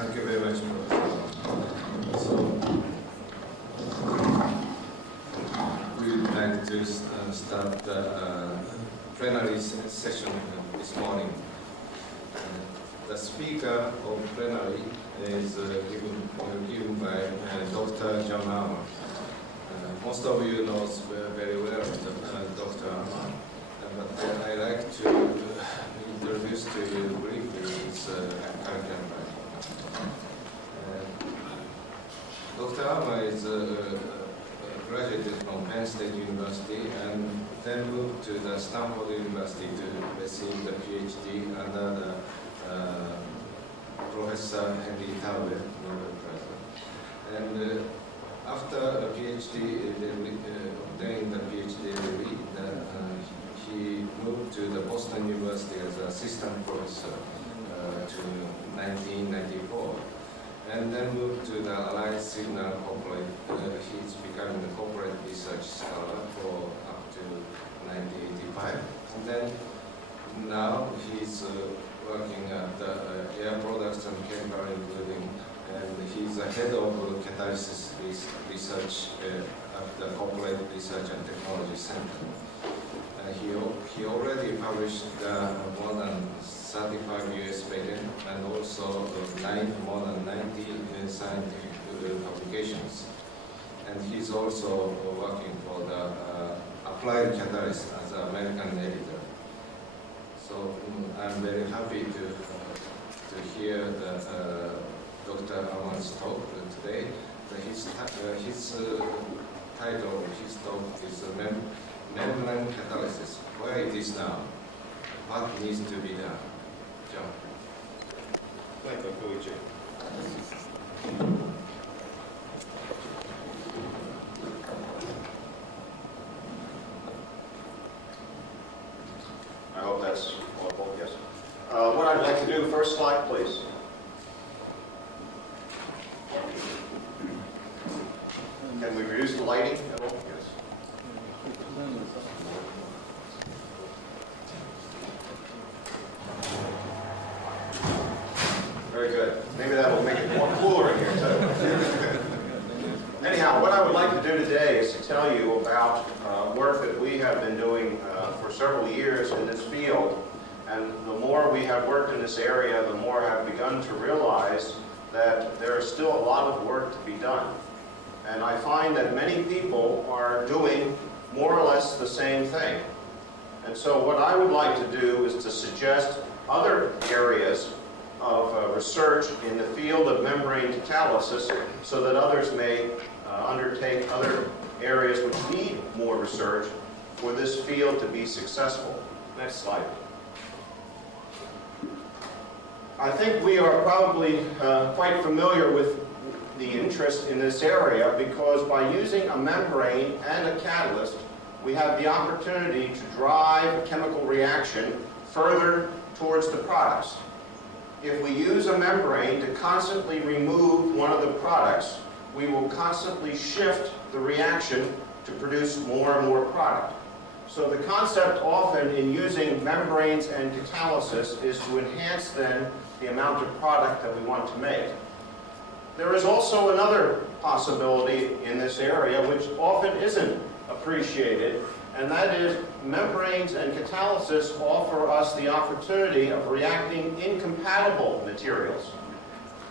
Thank you very much, Professor. So, we would like to start the plenary session this morning. The speaker of plenary is given by Dr. John Armour. Most of you know very well Dr. Armour, but I like to introduce to you briefly his curriculum. Dr. Armour is graduated from Penn State University and then moved to the Stanford University to receive the PhD under the Professor Henry Taube, Nobel Prize. And after a PhD, obtaining the PhD degree, he moved to the Boston University as an assistant professor to 1994. And then moved to the Allied Signal Corporate. He's becoming a corporate research scholar for up to 1985. And then now he's working at the air products and chemical including, and he's the head of Catalysis research at the Corporate Research and Technology Center. He already published more than 35 US patent and also more than 90 scientific publications. And he's also working for the Applied Catalyst as an American editor. So I'm very happy to hear Dr. Armour's talk today. His title of his talk is Membrane Catalysis, where it is now, what needs to be done. John. Thank you, Koichi. I hope that's audible, yes. What I'd like to do, first slide, please. Can we reduce the lighting at all? Yes. Very good. Maybe that will make it more cooler in here, too. Anyhow, what I would like to do today is to tell you about work that we have been doing for several years in this field. And the more we have worked in this area, the more I've begun to realize that there is still a lot of work to be done. And I find that many people are doing more or less the same thing. And so what I would like to do is to suggest other areas of research in the field of membrane catalysis so that others may undertake other areas which need more research for this field to be successful. Next slide. I think we are probably quite familiar with the interest in this area because by using a membrane and a catalyst, we have the opportunity to drive a chemical reaction further towards the products. If we use a membrane to constantly remove one of the products, we will constantly shift the reaction to produce more and more product. So the concept often in using membranes and catalysis is to enhance then the amount of product that we want to make. There is also another possibility in this area which often isn't appreciated, and that is membranes and catalysis offer us the opportunity of reacting incompatible materials.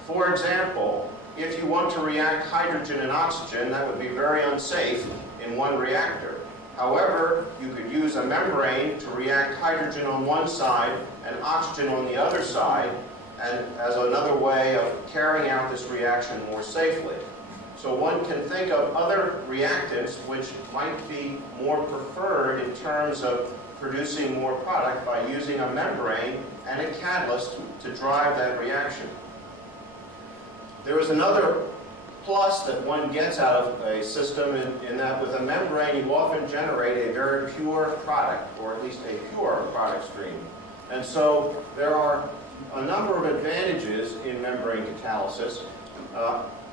For example, if you want to react hydrogen and oxygen, that would be very unsafe in one reactor. However, you could use a membrane to react hydrogen on one side and oxygen on the other side, and as another way of carrying out this reaction more safely. So one can think of other reactants which might be more preferred in terms of producing more product by using a membrane and a catalyst to drive that reaction. There is another plus that one gets out of a system in that with a membrane you often generate a very pure product, or at least a pure product stream. And so there are a number of advantages in membrane catalysis.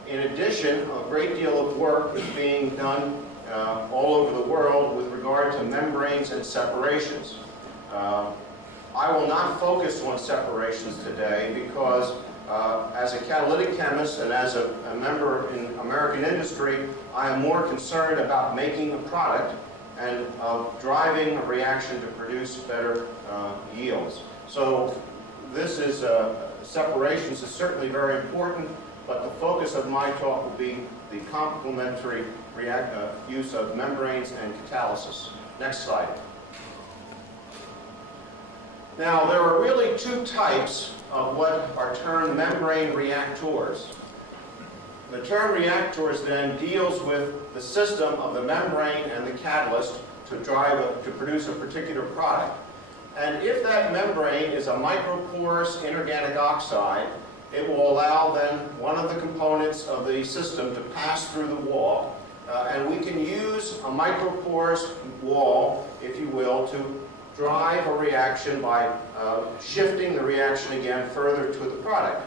In addition, a great deal of work is being done all over the world with regard to membranes and separations. I will not focus on separations today because as a catalytic chemist and as a member in American industry, I am more concerned about making a product and driving a reaction to produce better yields. So this is, separations is certainly very important, but the focus of my talk will be the complementary use of membranes and catalysis. Next slide. Now, there are really two types of what are termed membrane reactors. The term reactors then deals with the system of the membrane and the catalyst to produce a particular product. And if that membrane is a microporous inorganic oxide, it will allow then one of the components of the system to pass through the wall. And we can use a microporous wall, if you will, to drive a reaction by shifting the reaction again further to the product.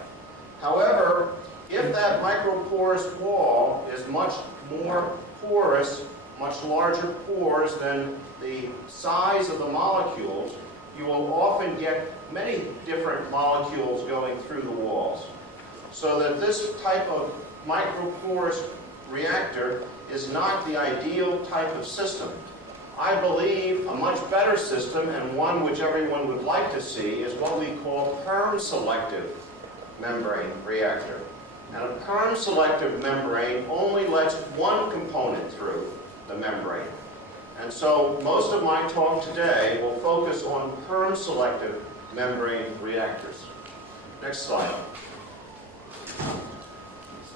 However, if that microporous wall is much more porous, much larger pores than the size of the molecules, you will often get many different molecules going through the walls. So that this type of microporous reactor is not the ideal type of system. I believe a much better system, and one which everyone would like to see, is what we call perm-selective membrane reactor. And a perm-selective membrane only lets one component through the membrane. And so most of my talk today will focus on perm-selective membrane reactors. Next slide.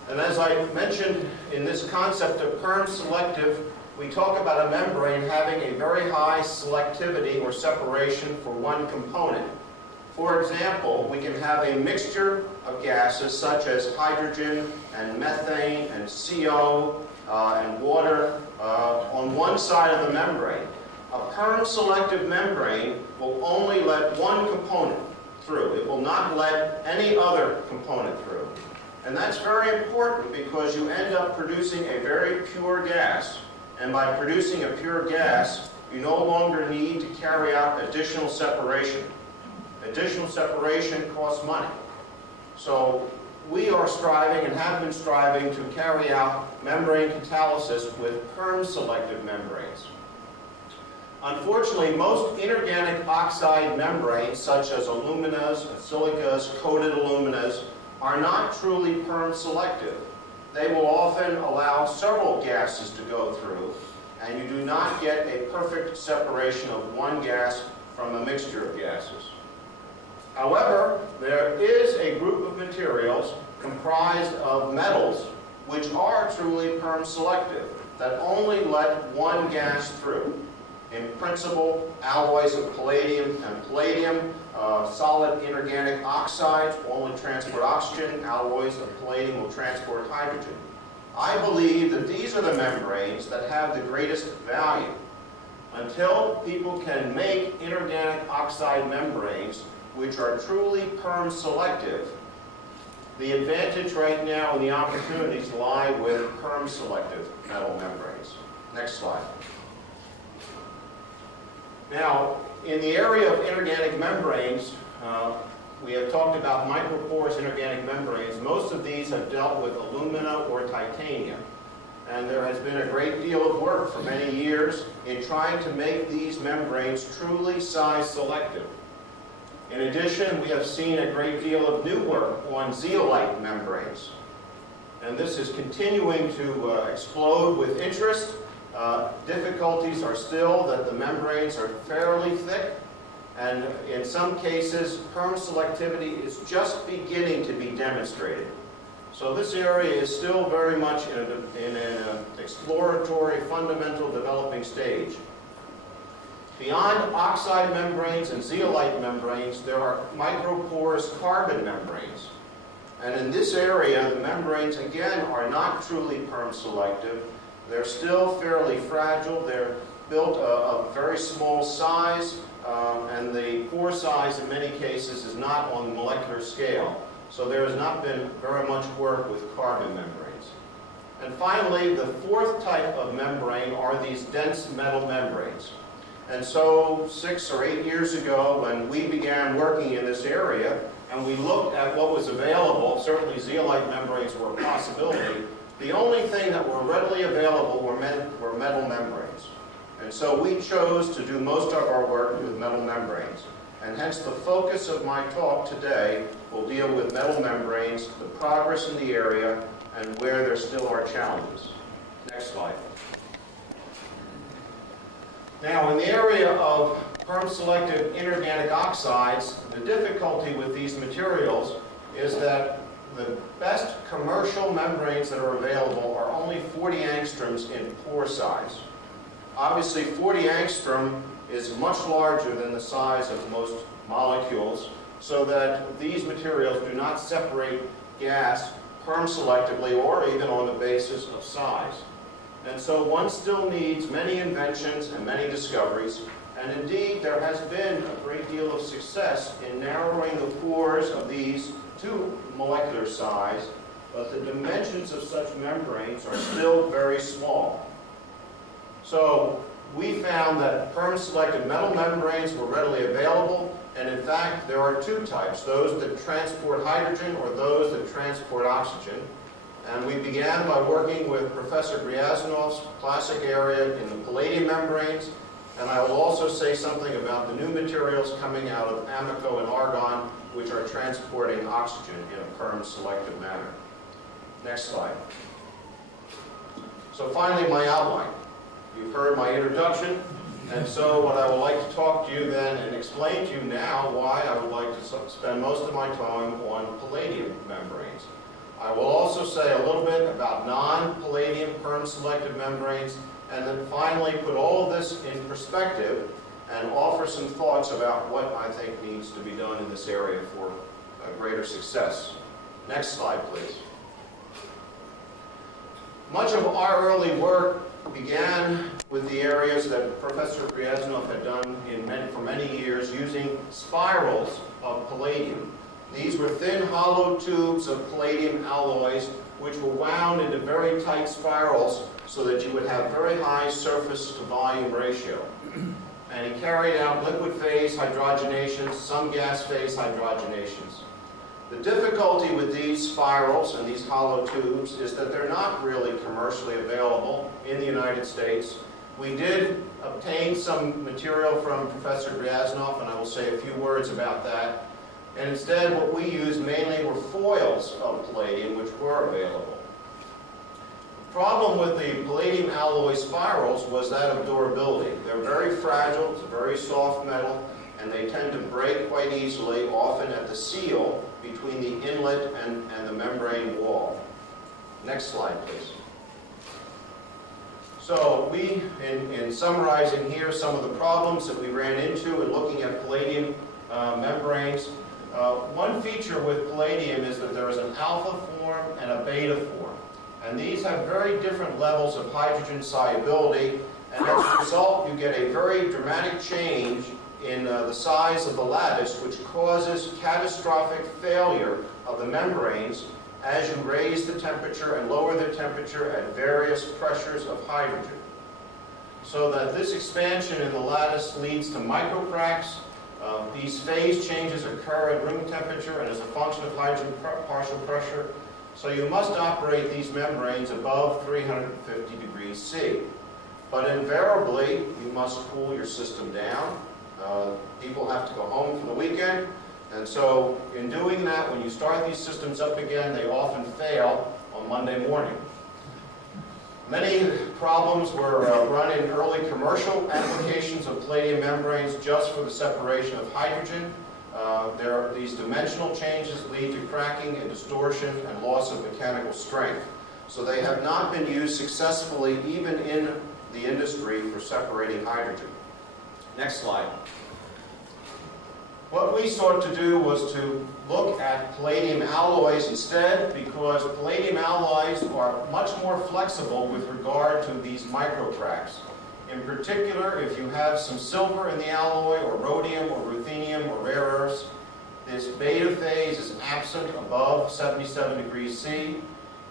And as I mentioned in this concept of perm-selective, we talk about a membrane having a very high selectivity or separation for one component. For example, we can have a mixture of gases such as hydrogen and methane and CO and water on one side of the membrane. A perm-selective membrane will only let one component through. It will not let any other component through. And that's very important because you end up producing a very pure gas. And by producing a pure gas, you no longer need to carry out additional separation. Additional separation costs money. So we are striving and have been striving to carry out membrane catalysis with perm-selective membranes. Unfortunately, most inorganic oxide membranes, such as aluminas, silicas, coated aluminas, are not truly perm-selective. They will often allow several gases to go through, and you do not get a perfect separation of one gas from a mixture of gases. However, there is a group of materials comprised of metals which are truly perm-selective, that only let one gas through. In principle, alloys of palladium and palladium, solid inorganic oxides will only transport oxygen, alloys of palladium will transport hydrogen. I believe that these are the membranes that have the greatest value. Until people can make inorganic oxide membranes which are truly perm-selective, the advantage right now and the opportunities lie with perm-selective metal membranes. Next slide. Now, in the area of inorganic membranes, we have talked about microporous inorganic membranes. Most of these have dealt with alumina or titanium. And there has been a great deal of work for many years in trying to make these membranes truly size selective. In addition, we have seen a great deal of new work on zeolite membranes. And this is continuing to explode with interest. Difficulties are still that the membranes are fairly thick, and in some cases, perm-selectivity is just beginning to be demonstrated. So this area is still very much in an exploratory, fundamental developing stage. Beyond oxide membranes and zeolite membranes, there are microporous carbon membranes. And in this area, the membranes, again, are not truly perm-selective. They're still fairly fragile. They're built of very small size, and the pore size in many cases is not on the molecular scale. So there has not been very much work with carbon membranes. And finally, the fourth type of membrane are these dense metal membranes. And so 6 or 8 years ago, when we began working in this area, and we looked at what was available, certainly zeolite membranes were a possibility. The only thing that were readily available were metal membranes. And so we chose to do most of our work with metal membranes. And hence the focus of my talk today will deal with metal membranes, the progress in the area, and where there still are challenges. Next slide. Now, in the area of perm-selective inorganic oxides, the difficulty with these materials is that the best commercial membranes that are available are only 40 angstroms in pore size. Obviously, 40 angstrom is much larger than the size of most molecules, so that these materials do not separate gas perm-selectively or even on the basis of size. And so one still needs many inventions and many discoveries, and indeed there has been a great deal of success in narrowing the pores of these to molecular size, but the dimensions of such membranes are still very small. So we found that perm-selective metal membranes were readily available, and in fact there are two types, those that transport hydrogen or those that transport oxygen. And we began by working with Professor Gryaznanov's classic area in the palladium membranes, and I will also say something about the new materials coming out of Amoco and argon, which are transporting oxygen in a perm-selective manner. Next slide. So finally, my outline. You've heard my introduction, and so what I would like to talk to you then and explain to you now why I would like to spend most of my time on palladium membranes. I will also say a little bit about non-palladium perm-selective membranes, and then finally put all of this in perspective and offer some thoughts about what I think needs to be done in this area for greater success. Next slide, please. Much of our early work began with the areas that Professor Gryaznov had done for many years using spirals of palladium. These were thin, hollow tubes of palladium alloys which were wound into very tight spirals so that you would have very high surface to volume ratio. And he carried out liquid phase hydrogenations, some gas phase hydrogenations. The difficulty with these spirals and these hollow tubes is that they're not really commercially available in the United States. We did obtain some material from Professor Gryaznov, and I will say a few words about that. And instead, what we used mainly were foils of palladium, which were available. The problem with the palladium alloy spirals was that of durability. They're very fragile, it's a very soft metal, and they tend to break quite easily, often at the seal between the inlet and the membrane wall. Next slide, please. So we, in summarizing here some of the problems that we ran into in looking at palladium membranes, one feature with palladium is that there is an alpha form and a beta form. And these have very different levels of hydrogen solubility, and as a result you get a very dramatic change in the size of the lattice, which causes catastrophic failure of the membranes as you raise the temperature and lower the temperature at various pressures of hydrogen. So that this expansion in the lattice leads to microcracks. These phase changes occur at room temperature and as a function of hydrogen partial pressure. So you must operate these membranes above 350 degrees C. But invariably, you must cool your system down. People have to go home for the weekend. And so in doing that, when you start these systems up again, they often fail on Monday morning. Many problems were run in early commercial applications of palladium membranes just for the separation of hydrogen. These dimensional changes lead to cracking and distortion and loss of mechanical strength. So they have not been used successfully even in the industry for separating hydrogen. Next slide. What we sought to do was to look at palladium alloys instead, because palladium alloys are much more flexible with regard to these microcracks. In particular, if you have some silver in the alloy, or rhodium, or ruthenium, or rare earths, this beta phase is absent above 77 degrees C.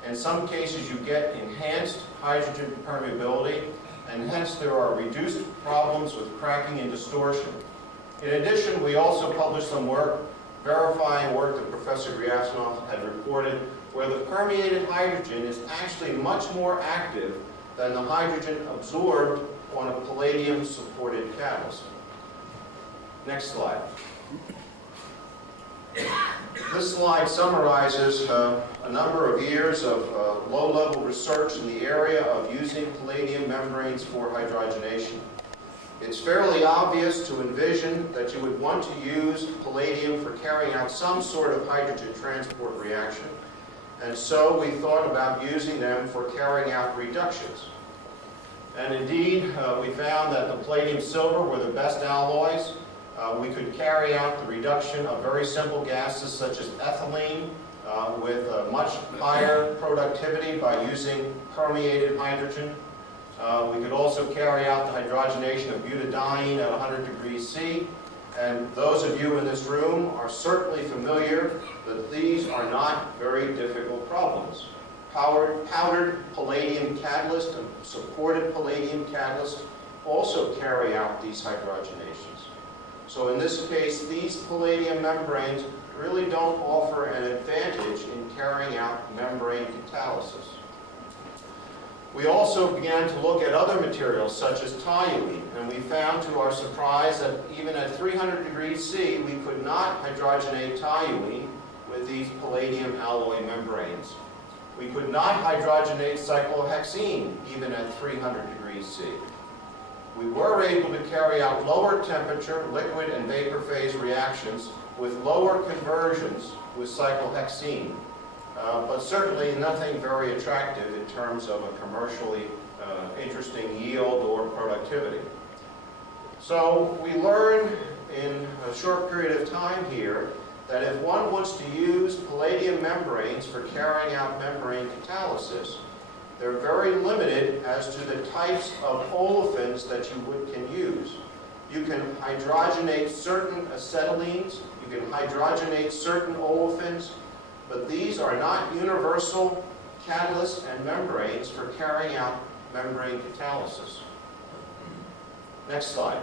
In some cases, you get enhanced hydrogen permeability, and hence there are reduced problems with cracking and distortion. In addition, we also published some work verifying work that Professor Gryazanov had reported, where the permeated hydrogen is actually much more active than the hydrogen absorbed on a palladium-supported catalyst. Next slide. This slide summarizes a number of years of low-level research in the area of using palladium membranes for hydrogenation. It's fairly obvious to envision that you would want to use palladium for carrying out some sort of hydrogen transport reaction, and so we thought about using them for carrying out reductions. And indeed, we found that the palladium silver were the best alloys. We could carry out the reduction of very simple gases such as ethylene with much higher productivity by using permeated hydrogen. We could also carry out the hydrogenation of butadiene at 100 degrees C. And those of you in this room are certainly familiar that these are not very difficult problems. Powdered palladium catalyst and supported palladium catalyst also carry out these hydrogenations. So in this case, these palladium membranes really don't offer an advantage in carrying out membrane catalysis. We also began to look at other materials such as toluene, and we found to our surprise that even at 300 degrees C, we could not hydrogenate toluene with these palladium alloy membranes. We could not hydrogenate cyclohexene even at 300 degrees C. We were able to carry out lower temperature liquid and vapor phase reactions with lower conversions with cyclohexene, but certainly nothing very attractive in terms of a commercially interesting yield or productivity. So we learned in a short period of time here that if one wants to use palladium membranes for carrying out membrane catalysis, they're very limited as to the types of olefins that you can use. You can hydrogenate certain acetylenes, you can hydrogenate certain olefins, but these are not universal catalysts and membranes for carrying out membrane catalysis. Next slide.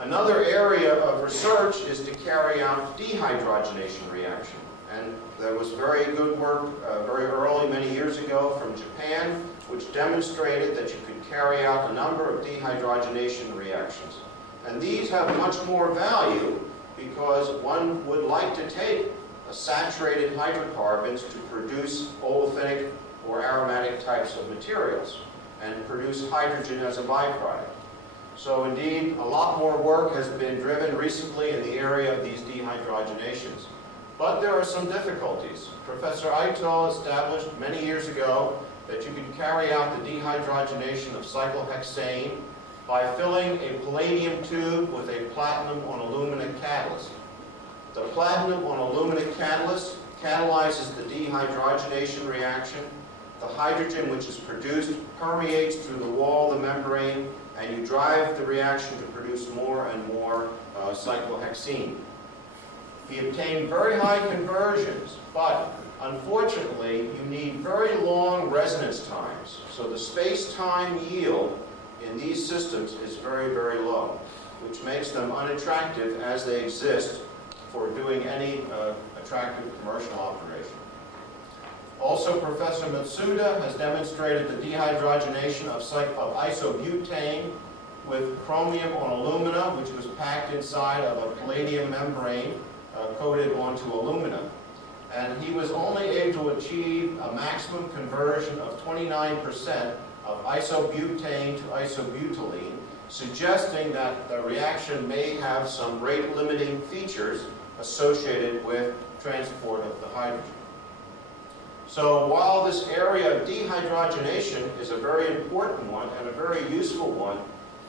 Another area of research is to carry out dehydrogenation reaction. And there was very good work very early, many years ago from Japan, which demonstrated that you could carry out a number of dehydrogenation reactions. And these have much more value because one would like to take saturated hydrocarbons to produce olefinic or aromatic types of materials and produce hydrogen as a byproduct. So indeed, a lot more work has been driven recently in the area of these dehydrogenations. But there are some difficulties. Professor Ito established many years ago that you can carry out the dehydrogenation of cyclohexane by filling a palladium tube with a platinum on alumina catalyst. The platinum on alumina catalyst catalyzes the dehydrogenation reaction. The hydrogen which is produced permeates through the wall of the membrane, and you drive the reaction to produce more and more cyclohexene. He obtained very high conversions, but unfortunately you need very long resonance times. So the space-time yield in these systems is very, very low, which makes them unattractive as they exist for doing any attractive commercial operation. Also, Professor Matsuda has demonstrated the dehydrogenation of isobutane with chromium on alumina, which was packed inside of a palladium membrane coated onto alumina. And he was only able to achieve a maximum conversion of 29% of isobutane to isobutylene, suggesting that the reaction may have some rate-limiting features associated with transport of the hydrogen. So while this area of dehydrogenation is a very important one and a very useful one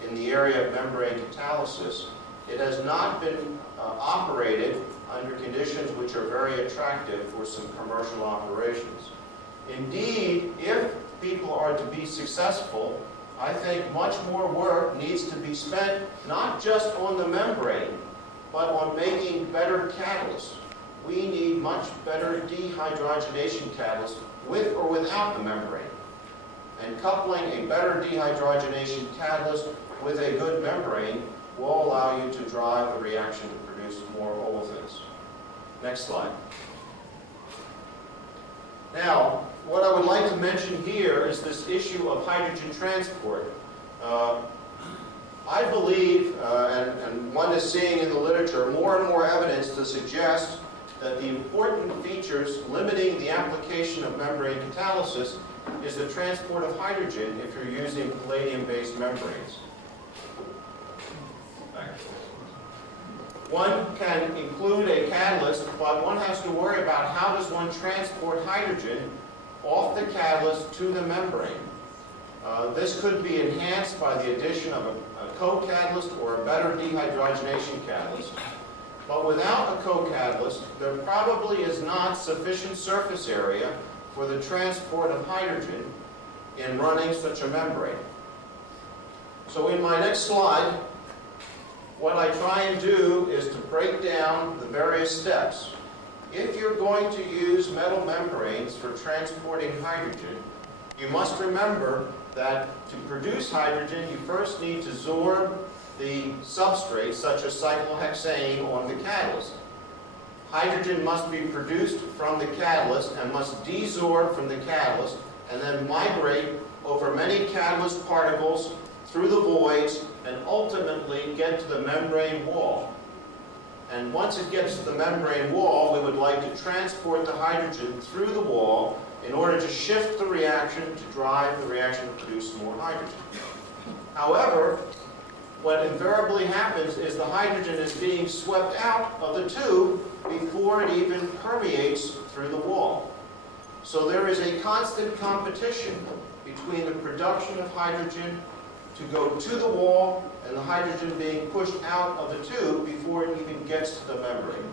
in the area of membrane catalysis, it has not been operated under conditions which are very attractive for some commercial operations. Indeed, if people are to be successful, I think much more work needs to be spent not just on the membrane, but on making better catalysts. We need much better dehydrogenation catalysts with or without the membrane. And coupling a better dehydrogenation catalyst with a good membrane will allow you to drive the reaction to produce produce more olefins. Next slide. Now, what I would like to mention here is this issue of hydrogen transport. I believe, and one is seeing in the literature, more and more evidence to suggest that the important features limiting the application of membrane catalysis is the transport of hydrogen if you're using palladium-based membranes. One can include a catalyst, but one has to worry about how does one transport hydrogen off the catalyst to the membrane. This could be enhanced by the addition of a co-catalyst or a better dehydrogenation catalyst. But without a co-catalyst, there probably is not sufficient surface area for the transport of hydrogen in running such a membrane. So in my next slide, what I try and do is to break down the various steps. If you're going to use metal membranes for transporting hydrogen, you must remember that to produce hydrogen, you first need to absorb the substrate, such as cyclohexane, on the catalyst. Hydrogen must be produced from the catalyst and must desorb from the catalyst and then migrate over many catalyst particles through the voids and ultimately get to the membrane wall. And once it gets to the membrane wall, we would like to transport the hydrogen through the wall in order to shift the reaction to drive the reaction to produce more hydrogen. However, what invariably happens is the hydrogen is being swept out of the tube before it even permeates through the wall. So there is a constant competition between the production of hydrogen to go to the wall and the hydrogen being pushed out of the tube before it even gets to the membrane.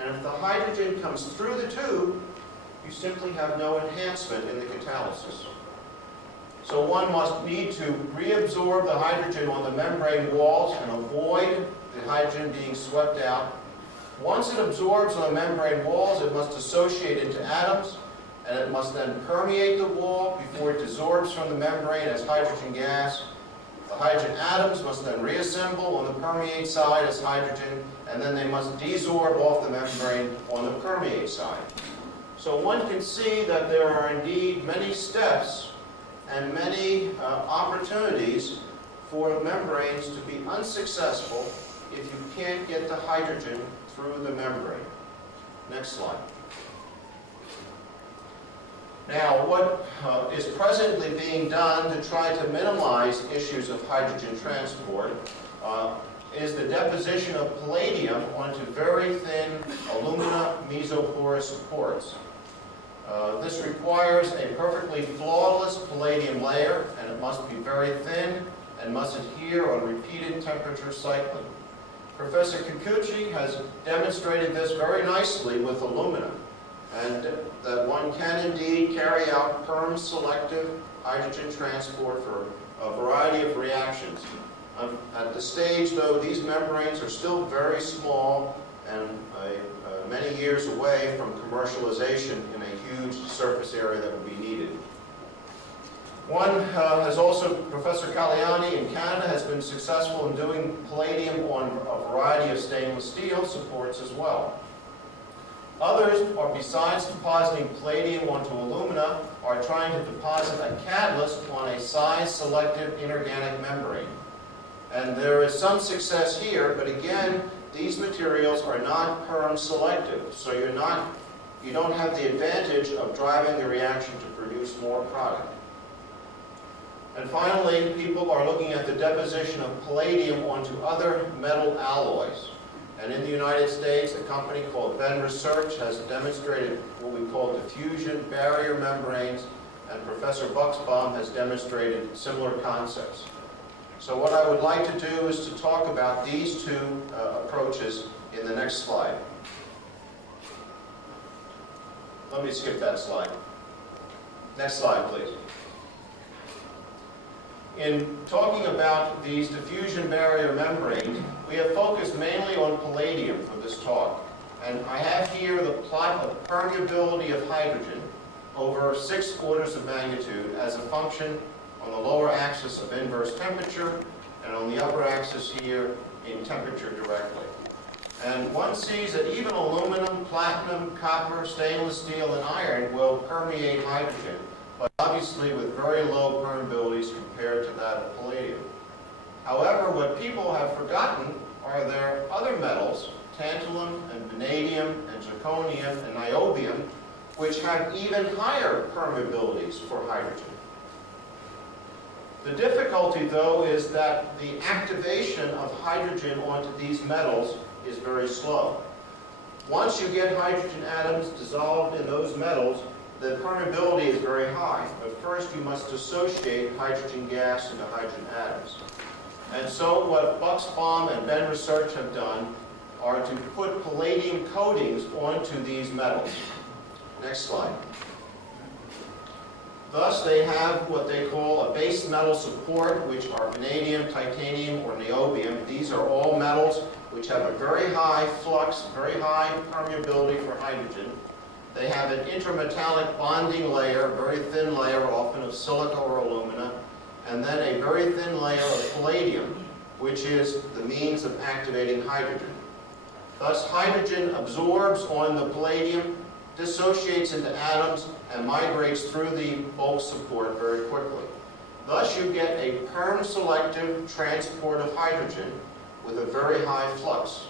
And if the hydrogen comes through the tube, you simply have no enhancement in the catalysis. So one must need to reabsorb the hydrogen on the membrane walls and avoid the hydrogen being swept out. Once it absorbs on the membrane walls, it must dissociate into atoms, and it must then permeate the wall before it desorbs from the membrane as hydrogen gas. The hydrogen atoms must then reassemble on the permeate side as hydrogen, and then they must desorb off the membrane on the permeate side. So one can see that there are indeed many steps and many opportunities for membranes to be unsuccessful if you can't get the hydrogen through the membrane. Next slide. Now, what is presently being done to try to minimize issues of hydrogen transport is the deposition of palladium onto very thin alumina mesoporous supports. This requires a perfectly flawless palladium layer, and it must be very thin and must adhere on repeated temperature cycling. Professor Kikuchi has demonstrated this very nicely with alumina, and that one can indeed carry out perm-selective hydrogen transport for a variety of reactions. At this stage, though, these membranes are still very small and many years away from commercialization in a huge surface area that would be needed. One has also, Professor Caliani in Canada has been successful in doing palladium on a variety of stainless steel supports as well. Others, besides depositing palladium onto alumina, are trying to deposit a catalyst on a size-selective inorganic membrane. And there is some success here, but again, these materials are not perm-selective, so you don't have the advantage of driving the reaction to produce more product. And finally, people are looking at the deposition of palladium onto other metal alloys. And in the United States, a company called Ben Research has demonstrated what we call diffusion barrier membranes, and Professor Buxbaum has demonstrated similar concepts. So what I would like to do is to talk about these two approaches in the next slide. Let me skip that slide. Next slide, please. In talking about these diffusion barrier membranes, we have focused mainly on palladium for this talk. And I have here the plot of permeability of hydrogen over 6 orders of magnitude as a function on the lower axis of inverse temperature and on the upper axis here in temperature directly. And one sees that even aluminum, platinum, copper, stainless steel, and iron will permeate hydrogen, but obviously with very low permeabilities compared to that of palladium. However, what people have forgotten are their other metals, tantalum and vanadium and zirconium and niobium, which have even higher permeabilities for hydrogen. The difficulty, though, is that the activation of hydrogen onto these metals is very slow. Once you get hydrogen atoms dissolved in those metals, the permeability is very high. But first you must dissociate hydrogen gas into hydrogen atoms. And so what Buxbaum and Ben Research have done are to put palladium coatings onto these metals. Next slide. Thus they have what they call a base metal support, which are vanadium, titanium, or niobium. These are all metals which have a very high flux, very high permeability for hydrogen. They have an intermetallic bonding layer, a very thin layer, often of silica or alumina, and then a very thin layer of palladium, which is the means of activating hydrogen. Thus, hydrogen absorbs on the palladium, dissociates into atoms, and migrates through the bulk support very quickly. Thus, you get a perm-selective transport of hydrogen with a very high flux.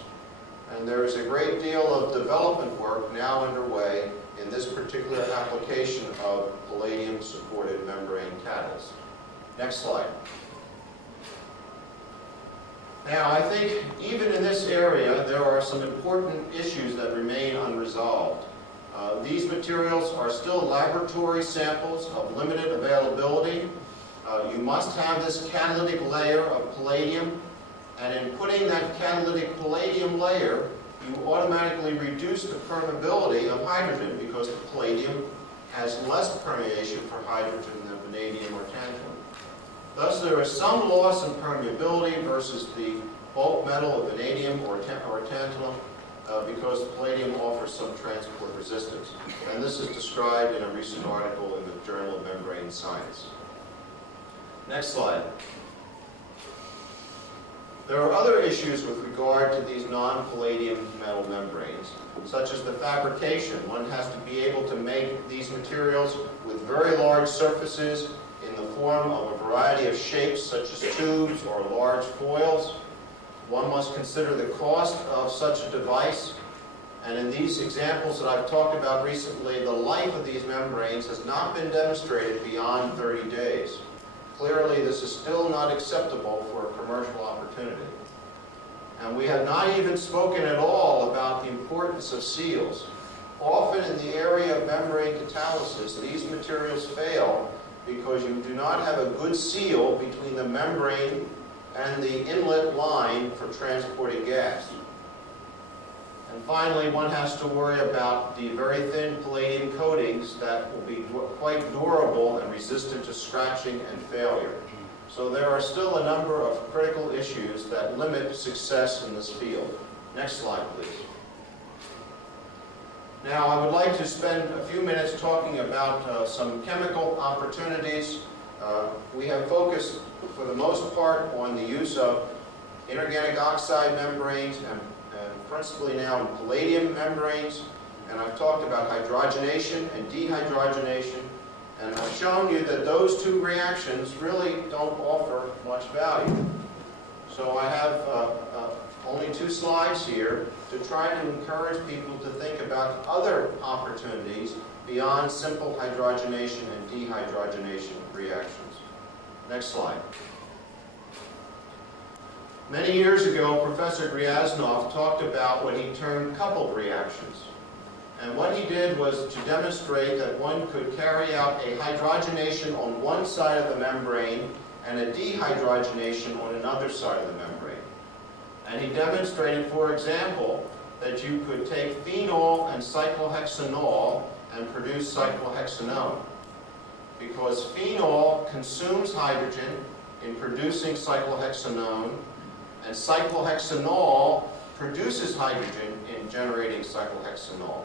And there is a great deal of development work now underway in this particular application of palladium-supported membrane catalysts. Next slide. Now, I think even in this area, there are some important issues that remain unresolved. These materials are still laboratory samples of limited availability. You must have this catalytic layer of palladium, and in putting that catalytic palladium layer, you automatically reduce the permeability of hydrogen because the palladium has less permeation for hydrogen than vanadium or tantalum. Thus, there is some loss in permeability versus the bulk metal of vanadium or tantalum because palladium offers some transport resistance. And this is described in a recent article in the Journal of Membrane Science. Next slide. There are other issues with regard to these non-palladium metal membranes, such as the fabrication. One has to be able to make these materials with very large surfaces in the form of a variety of shapes, such as tubes or large foils. One must consider the cost of such a device. And in these examples that I've talked about recently, the life of these membranes has not been demonstrated beyond 30 days. Clearly, this is still not acceptable for a commercial opportunity. And we have not even spoken at all about the importance of seals. Often in the area of membrane catalysis, these materials fail because you do not have a good seal between the membrane and the inlet line for transporting gas. And finally, one has to worry about the very thin palladium coatings that will be quite durable and resistant to scratching and failure. So there are still a number of critical issues that limit success in this field. Next slide, please. Now, I would like to spend a few minutes talking about some chemical opportunities. We have focused, for the most part, on the use of inorganic oxide membranes and principally now in palladium membranes. And I've talked about hydrogenation and dehydrogenation. And I've shown you that those two reactions really don't offer much value. So I have only 2 slides here to try to encourage people to think about other opportunities beyond simple hydrogenation and dehydrogenation reactions. Next slide. Many years ago, Professor Gryaznov talked about what he termed coupled reactions. And what he did was to demonstrate that one could carry out a hydrogenation on one side of the membrane and a dehydrogenation on another side of the membrane. And he demonstrated, for example, that you could take phenol and cyclohexanol and produce cyclohexanone. Because phenol consumes hydrogen in producing cyclohexanone, and cyclohexanol produces hydrogen in generating cyclohexanone.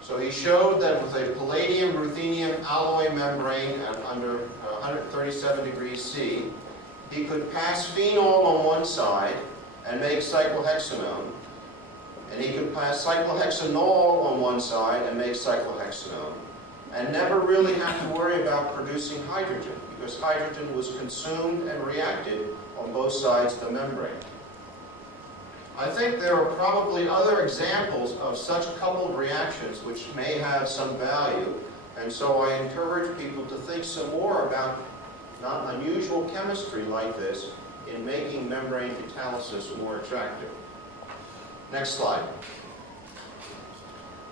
So he showed that with a palladium-ruthenium alloy membrane at under 137 degrees C, he could pass phenol on one side and make cyclohexanone. And he could pass cyclohexanol on one side and make cyclohexanone, and never really have to worry about producing hydrogen, because hydrogen was consumed and reacted on both sides of the membrane. I think there are probably other examples of such coupled reactions which may have some value, and so I encourage people to think some more about not unusual chemistry like this in making membrane catalysis more attractive. Next slide.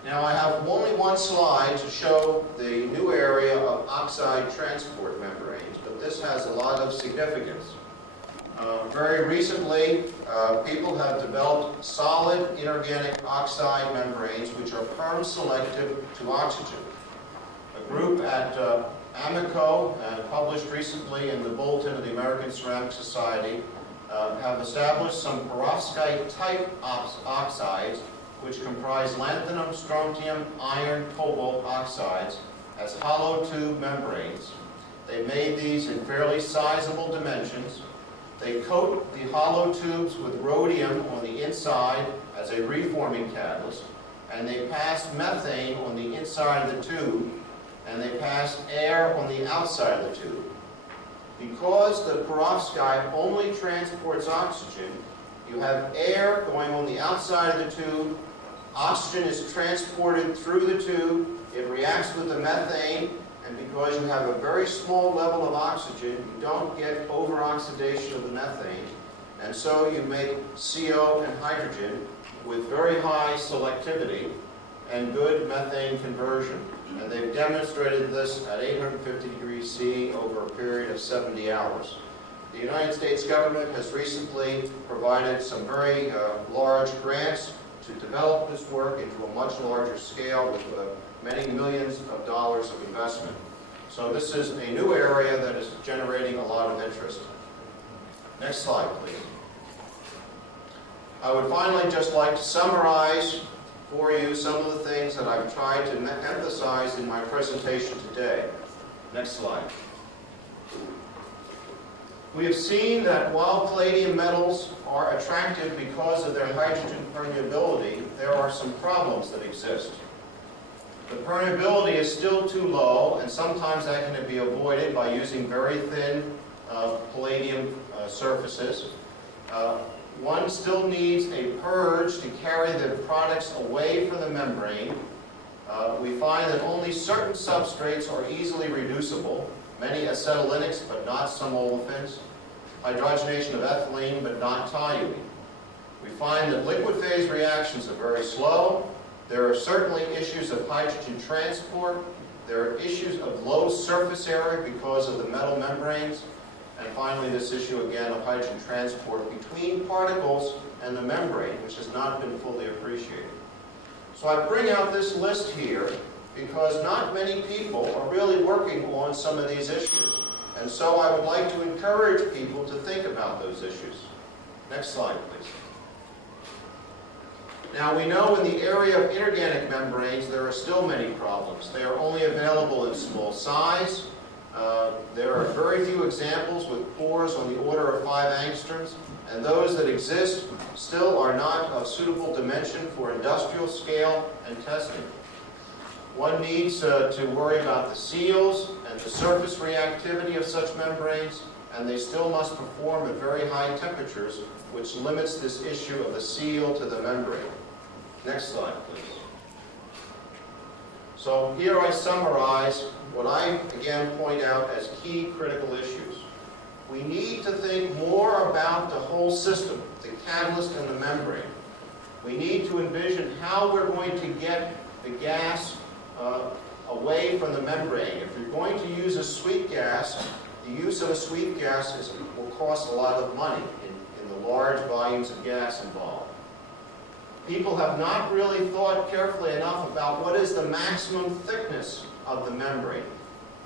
Now I have only one slide to show the new area of oxide transport membranes, but this has a lot of significance. Very recently, people have developed solid inorganic oxide membranes which are perm selective to oxygen. A group at Amico, published recently in the Bulletin of the American Ceramic Society, have established some perovskite-type oxides which comprise lanthanum, strontium, iron, cobalt oxides as hollow tube membranes. They made these in fairly sizable dimensions. They coat the hollow tubes with rhodium on the inside as a reforming catalyst, and they pass methane on the inside of the tube, and they pass air on the outside of the tube. Because the perovskite only transports oxygen, you have air going on the outside of the tube, oxygen is transported through the tube, it reacts with the methane, and because you have a very small level of oxygen, you don't get over-oxidation of the methane, and so you make CO and hydrogen with very high selectivity and good methane conversion. And they've demonstrated this at 850 degrees C over a period of 70 hours. The United States government has recently provided some very large grants to develop this work into a much larger scale with many millions of dollars of investment. So this is a new area that is generating a lot of interest. Next slide, please. I would finally just like to summarize for you some of the things that I've tried to emphasize in my presentation today. Next slide. We have seen that while palladium metals are attractive because of their hydrogen permeability, there are some problems that exist. The permeability is still too low, and sometimes that can be avoided by using very thin palladium surfaces. One still needs a purge to carry the products away from the membrane. We find that only certain substrates are easily reducible, many acetylenics but not some olefins, hydrogenation of ethylene but not toluene. We find that liquid phase reactions are very slow. There are certainly issues of hydrogen transport. There are issues of low surface area because of the metal membranes. And finally, this issue again of hydrogen transport between particles and the membrane, which has not been fully appreciated. So I bring out this list here because not many people are really working on some of these issues. And so I would like to encourage people to think about those issues. Next slide, please. Now we know in the area of inorganic membranes there are still many problems. They are only available in small size. There are very few examples with pores on the order of 5 angstroms, and those that exist still are not of suitable dimension for industrial scale and testing. One needs to worry about the seals and the surface reactivity of such membranes, and they still must perform at very high temperatures, which limits this issue of the seal to the membrane. Next slide, please. So here I summarize what I, again, point out as key critical issues. We need to think more about the whole system, the catalyst and the membrane. We need to envision how we're going to get the gas away from the membrane. If you're going to use a sweet gas, the use of a sweet gas will cost a lot of money in the large volumes of gas involved. People have not really thought carefully enough about what is the maximum thickness of the membrane.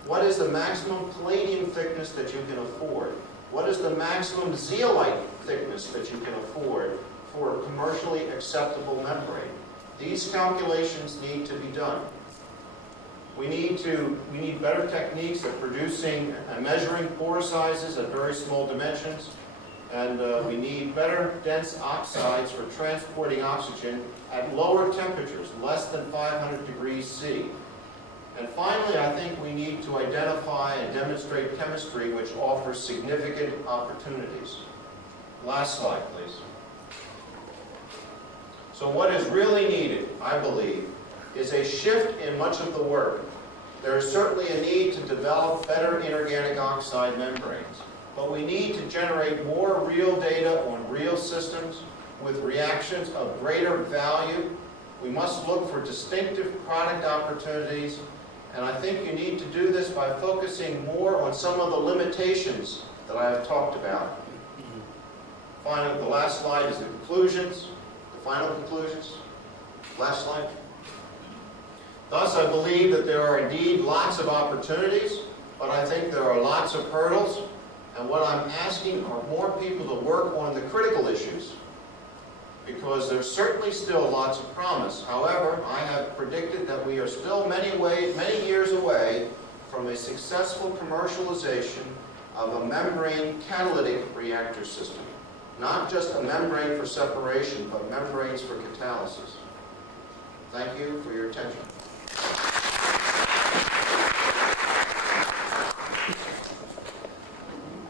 What is the maximum palladium thickness that you can afford? What is the maximum zeolite thickness that you can afford for a commercially acceptable membrane? These calculations need to be done. We need better techniques at producing and measuring pore sizes at very small dimensions. And we need better dense oxides for transporting oxygen at lower temperatures, less than 500 degrees C. And finally, I think we need to identify and demonstrate chemistry which offers significant opportunities. Last slide, please. So what is really needed, I believe, is a shift in much of the work. There is certainly a need to develop better inorganic oxide membranes, but we need to generate more real data on real systems with reactions of greater value. We must look for distinctive product opportunities, and I think you need to do this by focusing more on some of the limitations that I have talked about. Finally, the last slide is the conclusions, the final conclusions. Last slide. Thus, I believe that there are indeed lots of opportunities, but I think there are lots of hurdles. And what I'm asking are more people to work on the critical issues, because there's certainly still lots of promise. However, I have predicted that we are still many years away from a successful commercialization of a membrane catalytic reactor system. Not just a membrane for separation, but membranes for catalysis. Thank you for your attention.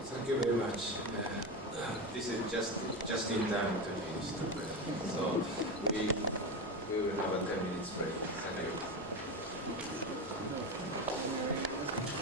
Thank you very much. This is just in time to finish. So we will have a 10 minutes break. Thank you.